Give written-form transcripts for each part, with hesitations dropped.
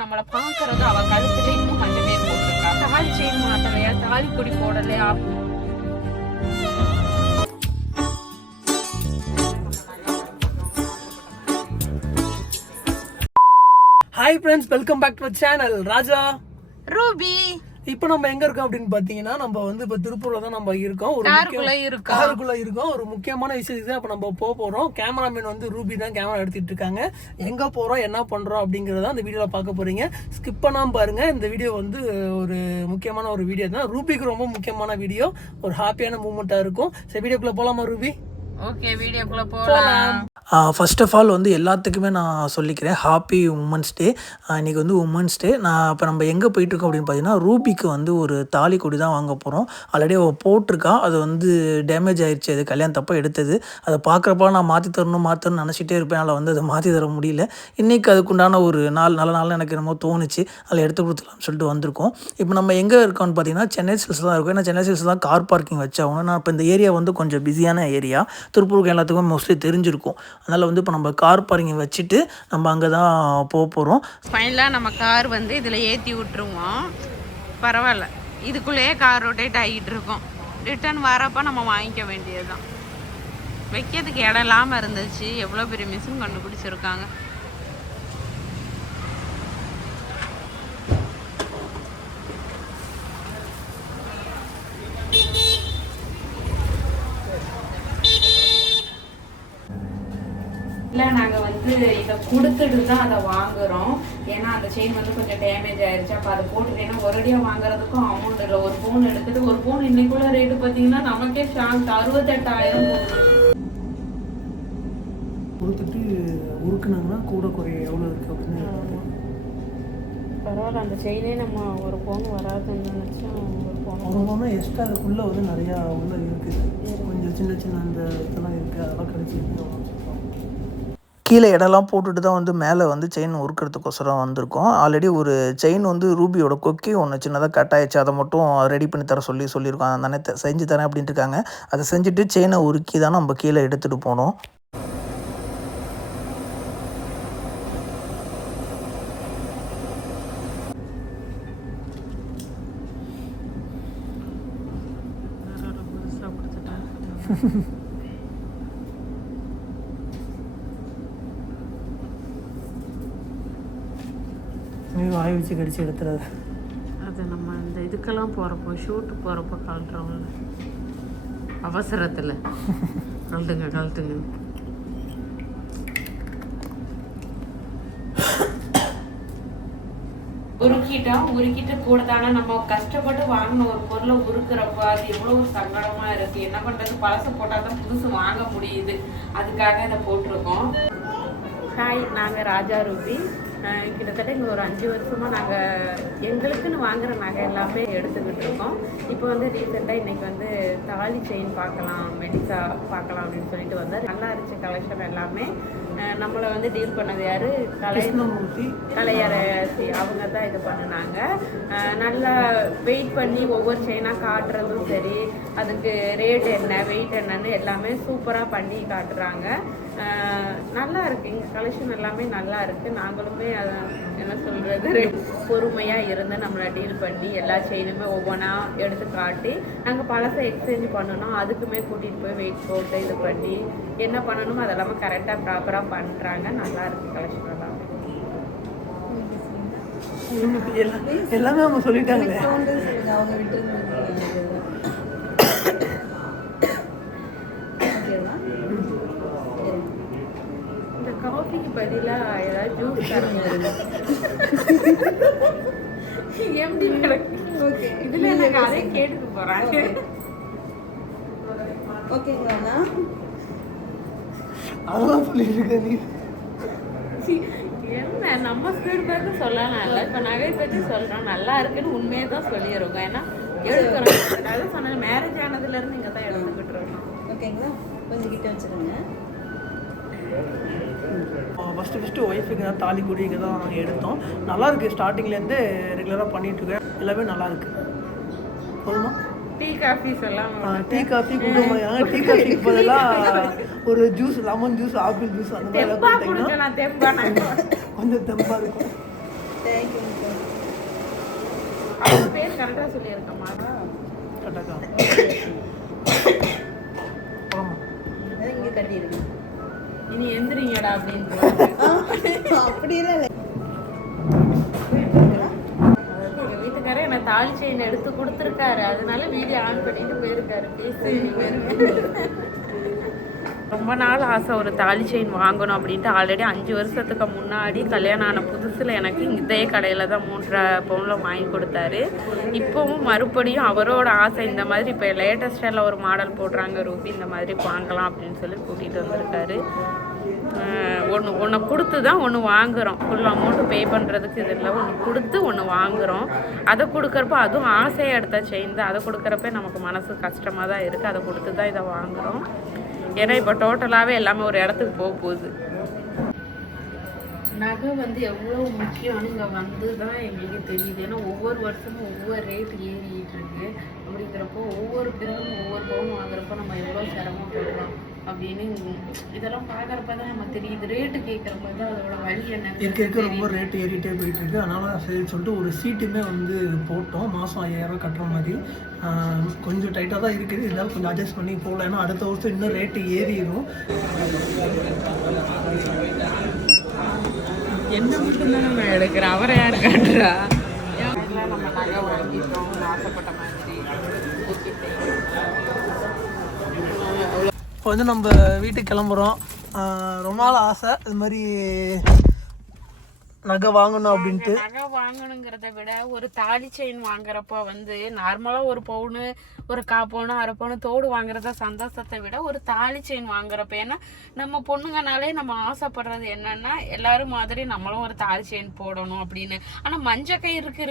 நம்மளை பாக்குறது அவ கழுத்துல இன்னும் கொஞ்சம் பேர் போட்டிருக்கா. தாலி செயின் மாத்தலையா, தாலி கொடி போடலையா? Hi friends, welcome back to channel Raja Ruby. இப்போ நம்ம எங்க இருக்கோம் அப்படின்னு பாத்தீங்கன்னா, நம்ம வந்து இப்போ திருப்பூர்ல தான் நம்ம இருக்கோம். ஒரு காருக்குள்ள இருக்கோம். ஒரு முக்கியமான விஷயத்துக்கு தான் இப்போ நம்ம போறோம். கேமராமேன் வந்து ரூபி தான் கேமரா எடுத்துட்டு இருக்காங்க. எங்க போறோம், என்ன பண்றோம் அப்படிங்கறத அந்த வீடியோல பார்க்க போறீங்க. ஸ்கிப் பண்ணாம பாருங்க. இந்த வீடியோ வந்து ஒரு முக்கியமான ஒரு வீடியோ தான். ரூபிக்கு ரொம்ப முக்கியமான வீடியோ, ஒரு ஹாப்பியான மூமெண்டா இருக்கும். சரி, வீடியோக்குள்ள போலாமா ரூபி? ஓகே, வீடியோக்குள்ள போலாம். ஃபர்ஸ்ட் ஆஃப் ஆல் வந்து எல்லாத்துக்குமே நான் சொல்லிக்கிறேன், ஹாப்பி உமன்ஸ் டே. இன்றைக்கி வந்து உமன்ஸ் டே. இப்போ நம்ம எங்கே போயிட்டுருக்கோம் அப்படின்னு பார்த்தீங்கன்னா, ரூபிக்கு வந்து ஒரு தாலி கொடி தான் வாங்க போகிறோம். ஆல்ரெடி அவள் போட்டிருக்கா, அது வந்து டேமேஜ் ஆயிடுச்சு. அது கல்யாணத்தப்போ எடுத்தது. அதை பார்க்குறப்ப நான் மாற்றணும்னு நினச்சிட்டே இருப்பேன். அதில் வந்து அதை மாற்றி தர முடியல. இன்றைக்கி அதுக்குண்டான ஒரு நல்ல நாள் எனக்கு என்னமோ தோணுச்சு. அதில் எடுத்து கொடுத்துலாம்னு சொல்லிட்டு வந்திருக்கோம். இப்போ நம்ம எங்கே இருக்கோம்னு பார்த்தீங்கன்னா, சென்னை சில்ஸ் தான் இருக்கும். ஏன்னா சென்னை சில்ஸ் தான் கார் பார்க்கிங் வச்சவங்க. நான் இப்போ இந்த ஏரியா வந்து கொஞ்சம் பிஸியான ஏரியா. திருப்பூருக்கு எல்லாத்துக்கும் மோஸ்ட்லி தெரிஞ்சிருக்கும். அதனால் வந்து இப்போ நம்ம கார் பார்க்கிங் வச்சுட்டு நம்ம அங்கே தான் போகிறோம். ஃபைனலாக நம்ம கார் வந்து இதில் ஏற்றி விட்டுருவோம். பரவாயில்ல, இதுக்குள்ளேயே கார் ரொட்டேட் ஆகிட்டு இருக்கோம். ரிட்டர்ன் வரப்போ நம்ம வாங்கிக்க வேண்டியது தான். வைக்கிறதுக்கு இடம் இல்லாமல் இருந்துச்சு. எவ்வளோ பெரிய மிஷின் கண்டுபிடிச்சிருக்காங்க. இல்லை, நாங்கள் வந்து இதை கொடுத்துட்டு தான் அதை வாங்குகிறோம். ஏன்னா அந்த செயின் வந்து கொஞ்சம் டேமேஜ் ஆயிடுச்சு. அப்போ அதை போட்டுட்டேன்னா ஒரேடியாக வாங்குறதுக்கும் அமௌண்ட் இல்லை. ஒரு ஃபோன் எடுத்துட்டு, ஒரு ஃபோன் இன்னைக்குள்ள ரேட்டு பார்த்தீங்கன்னா நமக்கே ஷாக், 68,000 கொடுத்துட்டு உருக்குனாங்கன்னா கூட குறைய எவ்வளோ இருக்குது அப்படின்னு. பரவாயில்ல, அந்த செயினே நம்ம ஒரு ஃபோன் வராதுன்னு நினச்சா ஒரு ஃபோன் எக்ஸ்ட்ரா அதுக்குள்ளே வந்து நிறையா உள்ளே இருக்குது. கொஞ்சம் சின்ன சின்ன அந்த இதெல்லாம் இருக்குது, அதெல்லாம் கிடச்சிருக்கு. கீழே இடம்லாம் போட்டுட்டு தான் வந்து மேலே வந்து செயின் உருக்கிறதுக்கோசரம் வந்திருக்கோம். ஆல்ரெடி ஒரு செயின் வந்து ரூபியோட கொக்கி ஒன்று சின்னதாக கட் ஆயிடுச்சு. அதை மட்டும் ரெடி பண்ணி தர சொல்லியிருக்கோம். அந்த தானே செஞ்சு தரேன் அப்படின்ட்டு இருக்காங்க. அதை செஞ்சுட்டு செயினை உருக்கி தான் நம்ம கீழே எடுத்துகிட்டு போனோம். வாய் வச்சு கடிச்சு எடுத்துறது. அது நம்ம இந்த இதுக்கெல்லாம் போகிறப்போ, ஷூட்டு போகிறப்போ கழட்டுறோம்ல அவசரத்தில். கழட்டுங்க. உருக்கிட்டு கூட தானே நம்ம கஷ்டப்பட்டு வாங்கின ஒரு பொருளை உருக்குறப்ப அது எவ்வளோ சங்கடமா இருக்கு. என்ன பண்றது, பழசை போட்டால் தான் புதுசு வாங்க முடியுது. அதுக்காக இதை போட்டிருக்கோம். ஹாய், நாங்கள் ராஜா ரூபி. கிட்டத்தட்ட இங்கே ஒரு 5 வருஷமாக நாங்கள் எங்களுக்குன்னு வாங்குகிற நகை எல்லாமே எடுத்துக்கிட்டு இருக்கோம். இப்போ வந்து ரீசெண்டாக இன்றைக்கி வந்து தாலி செயின் பார்க்கலாம், மெடிசா பார்க்கலாம் அப்படின்னு சொல்லிட்டு வந்தால் நல்லா இருந்துச்சு கலெக்ஷன் எல்லாமே. நம்மளை வந்து டீல் பண்ணது யார், கலையரசி அவங்க தான் இது பண்ணினாங்க. நல்லா வெயிட் பண்ணி ஒவ்வொரு செயினாக காட்டுறதும் சரி, அதுக்கு ரேட் என்ன, வெயிட் என்னன்னு எல்லாமே சூப்பராக பண்ணி காட்டுறாங்க. நல்லா இருக்குது. எங்கள் கலெக்ஷன் எல்லாமே நல்லா இருக்குது. நாங்களுமே என்ன சொல்கிறது, பொறுமையாக இருந்து நம்மளை டீல் பண்ணி எல்லா செயினுமே ஒவ்வொன்றா எடுத்து காட்டி, நாங்கள் பழசை எக்ஸ்சேஞ்ச் பண்ணணும். அதுக்குமே கூட்டிகிட்டு போய் வெயிட் போட்டு இது பண்ணி என்ன பண்ணணுமோ அதெல்லாமே கரெக்டாக ப்ராப்பராக பண்ணுறாங்க. நல்லா இருக்குது கலெக்ஷன் எல்லாமே அவங்க சொல்லிட்டாங்களே. இந்த காஃபிக்கு பதிலாக ஏதாவது ஜூஸ் தரணும். எப்படி இதில் எனக்கு அதே கேட்டுட்டு போகிறாங்க. ஓகேங்களா? அதெல்லாம் சொல்லியிருக்க நீ என்ன நம்ம ஃபீட்பேக்கு சொல்லலாம். இல்லை, இப்போ நகை பற்றி சொல்கிறோம், நல்லா இருக்குன்னு உண்மையை தான் சொல்லியிருக்கோம். ஏன்னா எடுக்கிறோம். அதாவது சொன்ன மேரேஜ் ஆனதுலேருந்து இங்கே தான் எடுத்துக்கிட்டு இருக்கோம். ஓகேங்களா? கொஞ்சம் கிட்ட வச்சுருங்க. ஃபஸ்ட்டு ஒய்ஃபுக்கு தான் தாலி கொடிக்கு தான் நாங்கள் எடுத்தோம். நல்லாயிருக்கு. ஸ்டார்டிங்லேருந்து ரெகுலராக பண்ணிகிட்ருக்கேன். எல்லாமே நல்லாயிருக்கு. போதுமா? டீ காஃபி சொல்லலாம். டீ காஃபி கொடுங்க. டீ காஃபிக்கு பதிலாக ஒரு juice, lemon juice, apple juice அந்த மாதிரி கொஞ்சம் தெம்பாக இருக்கும். தேங்க்யூ. அவங்க பேர் கரெக்டாக சொல்லியிருக்கம்மா. கரெக்டாக ஆமாம். இங்கே கட்டிடுங்க. இனி எந்திரிங்கடா அப்படின்னு அப்படியெல்லாம் இல்லை. எங்கள் வீட்டுக்காரர் என்னை தாலி செயின் எடுத்து கொடுத்துருக்காரு. அதனால வீடியோ ஆன் பண்ணிட்டு போயிருக்காரு. பேசி ரொம்ப நாள் ஆசை ஒரு தாலி செயின் வாங்கணும் அப்படின்ட்டு. ஆல்ரெடி 5 வருஷத்துக்கு முன்னாடி கல்யாணம் ஆன புதுசில் எனக்கு இதே கடையில் தான் 3 பவுனில் வாங்கி கொடுத்தாரு. இப்போவும் மறுபடியும் அவரோட ஆசை இந்த மாதிரி இப்போ லேட்டஸ்டாக ஒரு மாடல் போடுறாங்க ரூபி, இந்த மாதிரி வாங்கலாம் அப்படின்னு சொல்லி கூட்டிகிட்டு வந்திருக்காரு. ஒன்று கொடுத்து தான் ஒன்று வாங்குகிறோம். ஃபுல் அமௌண்ட்டு பே பண்ணுறதுக்கு இது இல்லை, ஒன்று கொடுத்து ஒன்று வாங்குகிறோம். அதை கொடுக்குறப்ப அதுவும் ஆசையாக எடுத்த செயின் தான். அதை கொடுக்குறப்ப நமக்கு மனசு கஷ்டமாக தான் இருக்குது. அதை கொடுத்து தான் இதை வாங்குகிறோம். ஏன்னா இப்போ டோட்டலாகவே எல்லாமே ஒரு இடத்துக்கு போக போகுது. நகை வந்து எவ்வளோ முக்கியம்னு இங்கே வந்து தான் எங்களுக்கு தெரியுது. ஏன்னா ஒவ்வொரு வருஷமும் ஒவ்வொரு ரேட் ஏறிக்கிட்டு இருக்கு. அப்படிங்கிறப்போ ஒவ்வொரு பிறகும் ஒவ்வொரு பவுன் வாங்குறப்போ நம்ம எவ்வளோ சிரமப்படுறோம் அப்படின்னு இதெல்லாம் பார்க்குறப்ப தான் நம்ம தெரியுது. ரேட்டு கேட்குறப்ப தான் அதோட வழி என்ன இருக்க ரொம்ப ரேட்டு ஏறிட்டே போயிட்டு இருக்கு. அதனால சரி சொல்லிட்டு ஒரு சீட்டுமே வந்து போட்டோம். மாதம் 5000 கட்டுற மாதிரி. கொஞ்சம் டைட்டாக தான் இருக்குது. இருந்தாலும் கொஞ்சம் அட்ஜஸ்ட் பண்ணி போகலாம். ஏன்னா அடுத்த வருஷம் இன்னும் ரேட்டு ஏறிடும். என்ன மட்டும்தான் நம்ம எடுக்கிறோம், அவரை யார் காட்டுறா? நம்ம நகை வாங்கிட்டோம் ஆசைப்பட்ட மாதிரி. இப்போ வந்து நம்ம வீட்டுக்கு கிளம்புறோம். ரொம்ப நாள் ஆசை இது மாதிரி நகை வாங்கணும் அப்படின்ட்டு. நகை வாங்கணுங்கிறத விட ஒரு தாலி செயின் வாங்குறப்ப வந்து நார்மலாக ஒரு பவுனு, ஒரு 1/4 பவுனு, 1/2 பவுனு தோடு வாங்குறத சந்தோஷத்தை விட ஒரு தாலி செயின் வாங்குறப்ப, ஏன்னா நம்ம பொண்ணுங்கனாலே நம்ம ஆசைப்படுறது என்னன்னா எல்லாரும் மாதிரி நம்மளும் ஒரு தாலி செயின் போடணும் அப்படின்னு. ஆனால் மஞ்சள் கயிறுக்கு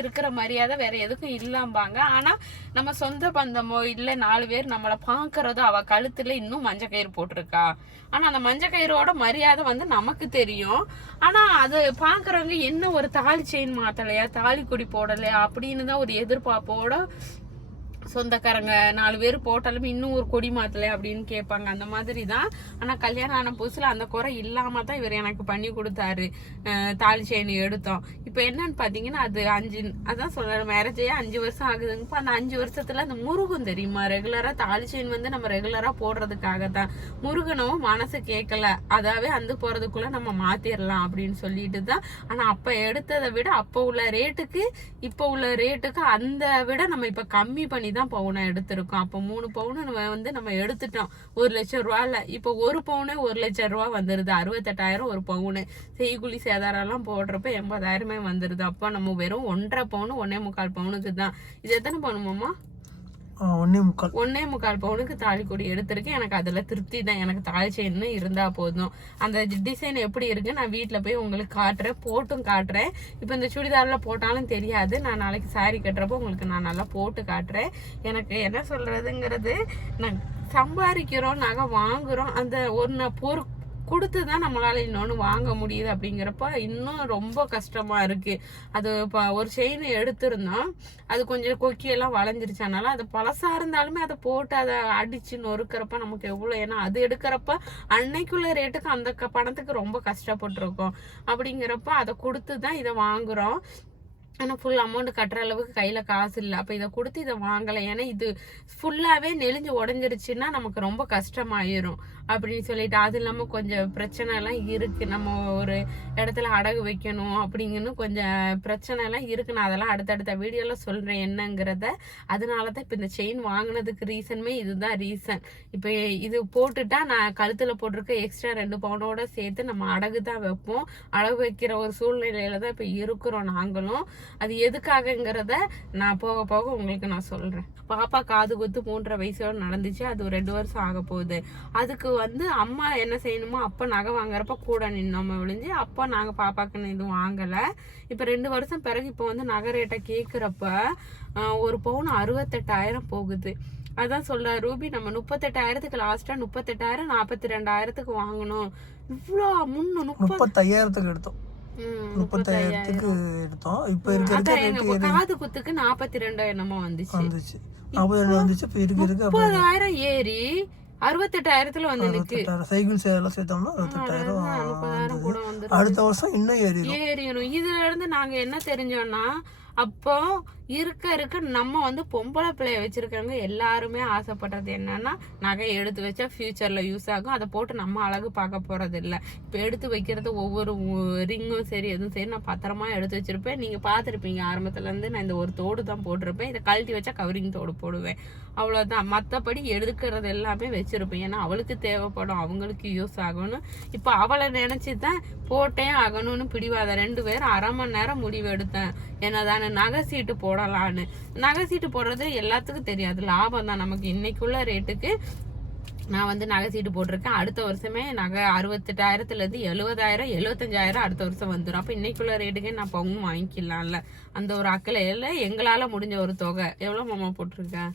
இருக்கிற மரியாதை வேற எதுக்கும் இல்லாம்பாங்க. ஆனால் நம்ம சொந்த பந்தமோ இல்லை 4 பேர் நம்மளை பார்க்கறதோ அவள் கழுத்துல இன்னும் மஞ்சள் கயிறு போட்டிருக்கா. ஆனால் அந்த மஞ்சள் கயிறோட மரியாதை வந்து நமக்கு தெரியும். ஆனால் அது பார்க்குறவங்க என்ன ஒரு தாலி செயின் மாத்தலையா, தாலி கொடி போடலையா அப்படின்னு தான் ஒரு எதிர்பார்ப்போட சொந்தக்காரங்க 4 பேர் போட்டாலும் இன்னும் ஒரு கொடி மாத்தலை அப்படின்னு கேட்பாங்க. அந்த மாதிரி தான். ஆனால் கல்யாணம் ஆன புதுசில் அந்த குறை இல்லாமல் தான் இவர் எனக்கு பண்ணி கொடுத்தாரு. தாலி செயின் எடுத்தோம். இப்போ என்னன்னு பார்த்தீங்கன்னா அது அதான் சொல்கிறேன், மேரேஜே 5 வருஷம் ஆகுதுங்கப்போ அந்த 5 வருஷத்துல அந்த முருகன் தெரியுமா, ரெகுலராக தாலி செயின் வந்து நம்ம ரெகுலராக போடுறதுக்காக தான். முருகனும் மனசு கேட்கல, அதாவே அந்த போகிறதுக்குள்ளே நம்ம மாற்றிடலாம் அப்படின்னு சொல்லிட்டு தான். ஆனால் அப்போ எடுத்ததை விட அப்போ உள்ள ரேட்டுக்கு இப்போ உள்ள ரேட்டுக்கு அந்த விட நம்ம இப்போ கம்மி பண்ணி தான் பவுனை எடுத்திருக்கோம். அப்போ 3 பவுனு வந்து நம்ம எடுத்துட்டோம் 1 லட்சம் ரூபாயில். இப்போ 1 பவுனே 1 லட்சம் ரூபா வந்துடுது. 68,000 ஒரு பவுனு. செய்கூலி சேதாரம்லாம் போடுறப்ப 80,000 வந்துடுது. அப்போ நம்ம வெறும் 1.5 பவுனு 1.25 பவுனுக்கு தான். இது எத்தனை பவுனுமாம்மா? 1.25 பவுனுக்கு தாலி கொடி எடுத்திருக்கேன். எனக்கு அதுல திருப்தி தான். எனக்கு தாலி செயின் இருந்தா போதும். அந்த டிசைன் எப்படி இருக்கு நான் வீட்டுல போய் உங்களுக்கு காட்டுறேன், போட்டும் காட்டுறேன். இப்போ இந்த சுடிதார்ல போட்டாலும் தெரியாது. நான் நாளைக்கு சாரி கட்டுறப்போ உங்களுக்கு நான் நல்லா போட்டு காட்டுறேன். எனக்கு என்ன சொல்றதுங்கிறது, நான் சம்பாதிக்கிறோம், நகை வாங்குறோம், அந்த ஒரு கொடுத்து தான் நம்மளால இன்னொன்று வாங்க முடியுது. அப்படிங்கிறப்ப இன்னும் ரொம்ப கஷ்டமா இருக்கு. அது இப்போ ஒரு செயின் எடுத்திருந்தோம், அது கொஞ்சம் கொக்கியெல்லாம் வளைஞ்சிருச்சனால அது பழசா இருந்தாலுமே அதை போட்டு அதை அடிச்சு நொறுக்கிறப்ப நமக்கு எவ்வளோ, ஏன்னா அது எடுக்கிறப்ப அன்னைக்குள்ள ரேட்டுக்கு அந்த பணத்துக்கு ரொம்ப கஷ்டப்பட்டுருக்கோம். அப்படிங்கிறப்ப அதை கொடுத்து தான் இதை வாங்குறோம். ஆனால் ஃபுல் அமௌண்ட் கட்டுற அளவுக்கு கையில் காசு இல்லை. அப்போ இதை கொடுத்து இதை வாங்கலை. ஏன்னா இது ஃபுல்லாகவே நெளிஞ்சு உடஞ்சிருச்சுன்னா நமக்கு ரொம்ப கஷ்டமாயிரும் அப்படின்னு சொல்லிட்டு. அது இல்லாமல் கொஞ்சம் பிரச்சனைலாம் இருக்குது. நம்ம ஒரு இடத்துல அடகு வைக்கணும் அப்படிங்கன்னு கொஞ்சம் பிரச்சனைலாம் இருக்குது. நான் அதெல்லாம் அடுத்தடுத்த வீடியோவில் சொல்கிறேன் என்னங்கிறத. அதனால தான் இப்போ இந்த செயின் வாங்கினதுக்கு ரீசனுமே இதுதான் ரீசன். இப்போ இது போட்டுட்டா நான் கழுத்தில் போட்டிருக்க எக்ஸ்ட்ரா 2 பவுனோட சேர்த்து நம்ம அடகு தான் வைப்போம். அடகு வைக்கிற ஒரு சூழ்நிலையில தான் இப்போ இருக்கிறோம் நாங்களும். அது எதுக்காகங்கிறத நான் போக போக உங்களுக்கு நான் சொல்றேன். பாப்பா காது குத்து 3.5 வயசோட நடந்துச்சு. அது ஒரு 2 வருஷம் ஆக போகுது. அதுக்கு வந்து அம்மா என்ன செய்யணுமோ அப்போ நகை வாங்குறப்ப கூட நின்னோம விழிஞ்சு அப்போ நாங்கள் பாப்பாக்குன்னு எதுவும் வாங்கலை. இப்போ 2 வருஷம் பிறகு இப்போ வந்து நகை ரேட்டை கேட்குறப்ப ஒரு பவுன் 68,000 போகுது. அதான் சொல்ல ரூபி, நம்ம 38,000க்கு லாஸ்டா 38,000 42,000க்கு வாங்கணும். இவ்வளோ 35,000க்கு எடுத்தோம். 30,000க்கு எடுத்தோம். இப்போ இருக்கிற காது குத்துக்கு 42 என்னமோ வந்துச்சு. 42 வந்துச்சு. இப்போ 30,000 ஏறி 68,000 வந்து நிக்கு. 68,000 சைக்கிள் சேரெல்லாம் சேர்த்தோம்னா 68,000 30,000 கூட வந்து அடுத்த வருஷம் இன்னும் ஏறிடும். இதுல இருந்து நாங்க என்ன தெரிஞ்சோம்னா, அப்போ இருக்க நம்ம வந்து பொம்பளை பிள்ளைய வச்சிருக்கவங்க எல்லாருமே ஆசைப்படுறது என்னன்னா, நகை எடுத்து வச்சா ஃபியூச்சர்ல யூஸ் ஆகும், அதை போட்டு நம்ம அழகு பார்க்க போறது இல்லை. இப்போ எடுத்து வைக்கிறது ஒவ்வொரு ரிங்கும் சரி எதுவும் சரி நான் பத்திரமா எடுத்து வச்சிருப்பேன். நீங்க பார்த்துருப்பீங்க ஆரம்பத்துல இருந்து நான் இந்த ஒரு தோடு தான் போட்டிருப்பேன். இதை கழட்டி வச்சா கவரிங் தோடு போடுவேன், அவ்வளவுதான். மற்றபடி எடுக்கிறது எல்லாமே வச்சிருப்பேன். ஏன்னா அவளுக்கு தேவைப்படும், அவங்களுக்கு யூஸ் ஆகணும். இப்போ அவளை நினைச்சுதான் போட்டே ஆகணும்னு பிடிவாத 2 பேரும் 1/2 மணி நேரம் முடிவு எடுத்தேன். என்னதானே நகை சீட்டு போடலான்னு. நகை சீட்டு போடுறது எல்லாத்துக்கும் தெரியாது, லாபம் தான் நமக்கு. இன்னைக்குள்ள ரேட்டுக்கு நான் வந்து நகை சீட்டு போட்டிருக்கேன். அடுத்த வருஷமே நகை 68,000 இருந்து 70,000 75,000 அடுத்த வருஷம் வந்துடும். அப்ப இன்னைக்குள்ள ரேட்டுக்கே நான் பங்கும் வாங்கிக்கலாம்ல. அந்த ஒரு அக்கலையில எங்களால முடிஞ்ச ஒரு தொகை எவ்வளவு மாமா போட்டிருக்கேன்?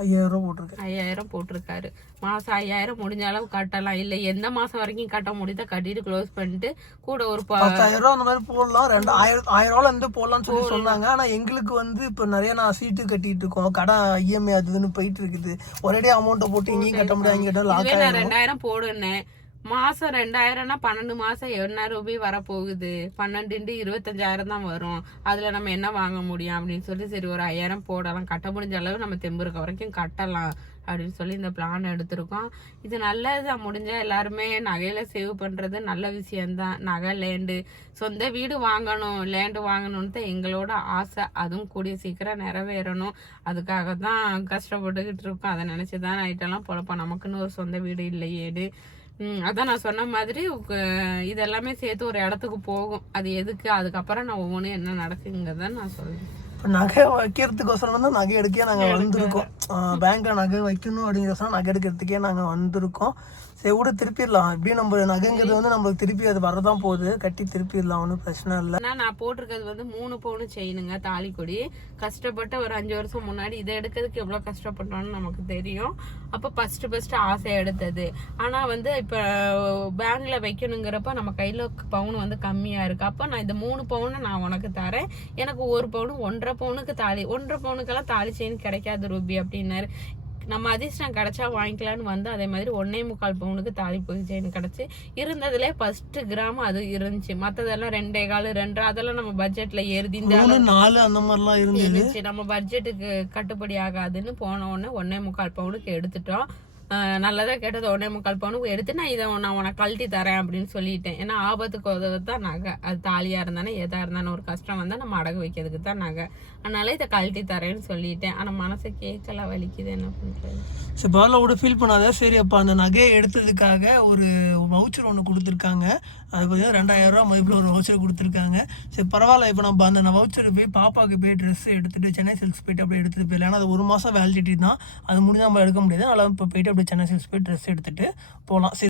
5,000 போட்டிருக்கேன். 5,000 போட்டிருக்காரு. மாசம் 5,000 முடிஞ்ச அளவு கட்டலாம். இல்ல எந்த மாசம் வரைக்கும் கட்ட முடியுதோ கட்டிட்டு க்ளோஸ் பண்ணிட்டு கூட ஒரு 10,000 அந்த மாதிரி போடலாம். 2,000 இருந்து போடலாம்னு சொல்லி சொன்னாங்க. ஆனா எங்களுக்கு வந்து இப்ப நிறைய நான் சீட்டு கட்டிட்டு இருக்கோம், கடன் இஎம்ஐ அதுன்னு போயிட்டு இருக்குது. ஒரேடியே அமௌண்ட்டை போட்டு இங்கேயும் கட்ட முடியாது, அங்கே கட்ட லாக் நான் 2,000 போடுனேன். மாசம் 2,000னா 12 மாசம் 7,000 ரூபாய் வரப்போகுது. 12 25,000 தான் வரும். அதுல நம்ம என்ன வாங்க முடியும் அப்படின்னு சொல்லி சரி ஒரு 5,000 போடலாம், கட்ட முடிஞ்ச அளவு நம்ம தெம்புருக்க வரைக்கும் கட்டலாம் அப்படின்னு சொல்லி இந்த பிளான் எடுத்திருக்கோம். இது நல்லதுதான். முடிஞ்சா எல்லாருமே நகையில சேவ் பண்றது நல்ல விஷயம்தான். நகை, லேண்டு, சொந்த வீடு வாங்கணும், லேண்டு வாங்கணும்னு தான் எங்களோட ஆசை. அதுவும் கூடிய சீக்கிரம் நிறைவேறணும். அதுக்காக தான் கஷ்டப்பட்டுக்கிட்டு இருக்கோம். அதை நினைச்சுதான் நைட்டெல்லாம் பொழப்போம். நமக்குன்னு ஒரு சொந்த வீடு இல்லையேடு. அதான் நான் சொன்ன மாதிரி இதெல்லாமே சேர்த்து ஒரு இடத்துக்கு போகும். அது எதுக்கு, அதுக்கப்புறம் நான் ஒவ்வொன்றும் என்ன நடக்குங்கிறத நான் சொல்றேன். இப்போ நகை வைக்கிறதுக்கோசரம் தான் நகை எடுக்க நாங்கள் வந்திருக்கோம். பேங்க்ல நகை வைக்கணும் அப்படிங்கிறோம் நகை எடுக்கிறதுக்கே நாங்கள் வந்திருக்கோம். சரி விட திருப்பிடலாம். இப்படியும் நம்ம நகைங்கிறது வந்து நம்மளுக்கு திருப்பி அது வரதான் போகுது, கட்டி திருப்பிடலாம், ஒன்றும் பிரச்சனை இல்லை. நான் போட்டிருக்கிறது வந்து 3 பவுன் செயினுங்க, தாலி கொடி. கஷ்டப்பட்ட ஒரு 5 வருஷம் முன்னாடி இதை எடுக்கிறதுக்கு எவ்வளவு கஷ்டப்பட்டோம்னு நமக்கு தெரியும். அப்போ ஃபர்ஸ்ட் ஆசை எடுத்தது. ஆனா வந்து இப்ப பேங்க்ல வைக்கணுங்கிறப்ப நம்ம கையில பவுன் வந்து கம்மியா இருக்கு. அப்ப நான் இந்த 3 பவுனை நான் உனக்கு தரேன், எனக்கு 1 பவுன் 1.5 பவுனுக்கு தாலி, 1.5 பவுனுக்கெல்லாம் தாலி செயின் கிடைக்காது ரூபி அப்படின்னாரு. நம்ம அதிர்ஷ்டம் கிடைச்சா வாங்கிக்கலான்னு வந்து அதே மாதிரி 1.25 பவுனுக்கு தாலி செயின் கிடைச்சி. இருந்ததுல 1 கிராம் அது இருந்துச்சு. மற்றதெல்லாம் 2.25 2 அதெல்லாம் நம்ம பட்ஜெட்ல ஏறுதி 4 அந்த மாதிரிலாம் இருந்துச்சு. நம்ம பட்ஜெட்டுக்கு கட்டுப்படி ஆகாதுன்னு போன உடனே 1.25 பவுனுக்கு எடுத்துட்டோம். நல்லதா கேட்டது 1.25 பவுனுக்கு எடுத்து நான் உனக்கு கழட்டி தரேன் அப்படின்னு சொல்லிட்டேன். ஏன்னா ஆபத்துக்கு உதவு தான் நகை. அது தாலியா இருந்தானே எதா இருந்தானே ஒரு கஷ்டம் வந்தா நம்ம அடகு வைக்கிறதுக்கு தான் நகை. அதனால இதை கழட்டி தரேன்னு சொல்லிட்டேன். ஆனா மனசு கேட்கல, வலிக்குது, என்ன பண்றது. சரி பாரில் கூட ஃபீல் பண்ணாத. சரி அப்போ அந்த நகையை எடுத்ததுக்காக ஒரு வவுச்சர் ஒன்று கொடுத்துருக்காங்க. அது பார்த்தீங்கன்னா 2,000 ரூபா மதிப்பில் ஒரு வவுச்சர் கொடுத்துருக்காங்க. சரி பரவாயில்ல. இப்போ நம்ம அந்த வவுச்சர் போய் பாப்பாவுக்கு போய் ட்ரெஸ் எடுத்துகிட்டு சென்னை சில்க்ஸ் போயிட்டு அப்படியே எடுத்துகிட்டு போயிடலாம். ஏன்னா அது 1 மாதம் வேலிடிட்டி தான், அது முடிஞ்சு நம்ம எடுக்க முடியாது. அதனால் இப்போ போயிட்டு அப்படியே சென்னை சில்க்ஸ் போய் ட்ரெஸ் எடுத்துகிட்டு போகலாம். சரி